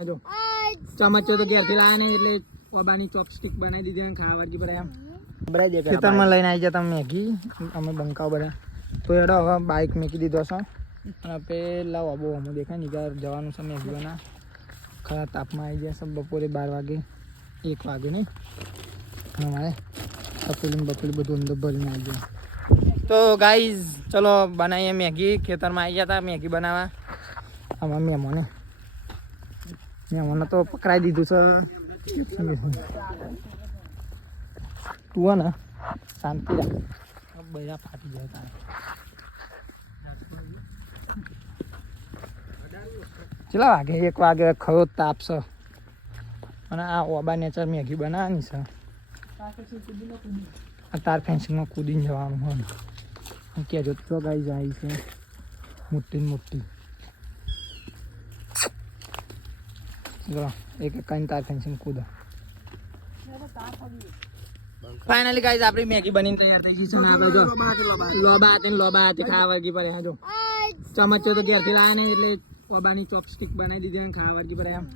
જો ચમચો તો ઘેરથી લાયા નહીં એટલે ઓબાની ચોપસ્ટિક બનાવી દીધી અને ખાવાડી પર એમ ખેતરમાં લઈને આવી જતા મેગી અમે બંકાવ બધા તો એડો હવે બાઇક મૂકી દીધો છે અને પેલા ઓબો અમો દેખાય ને ઘર જવાનું છે મેગી બના ખરા તાપમાં આવી ગયા છે બપોરે 12 વાગે 1 વાગે નહીં અમારે તપેલી બપેલી બધું અંદર ભરીને આવી ગયા તો ગાઈઝ ચલો બનાવીએ મેગી ખેતરમાં આવી ગયા હતા મેગી બનાવવા આમાં મહેમાનો તો પકડાઈ દીધું છે તું ને શાંતિ રાખ બધા ફાટી જાય તારે ચલા વાગે 1 વાગે ખરો તાપ છે અને આ ઓબા નેચર મેગી બનાવવાની છે આ તાર ફેન્સિંગમાં કૂદીને જવાનું હોય કહેજો તો ગાઈ જાય છે મોટી મોટી એક કઈ તાર ફેન્સિંગ કૂદો ફાઇનલી ગાઈઝ આપણી મેગી બનીને તૈયાર થઈ ગઈ છે ને આપણે જો લોબા હતી ખાવા વર્ગી પર જો ચમચો તો ઘેરથી લાયા નહીં એટલે ઓબાની ચોપસ્ટિક બનાવી દીધી અને ખાવા વર્ગી પર એમ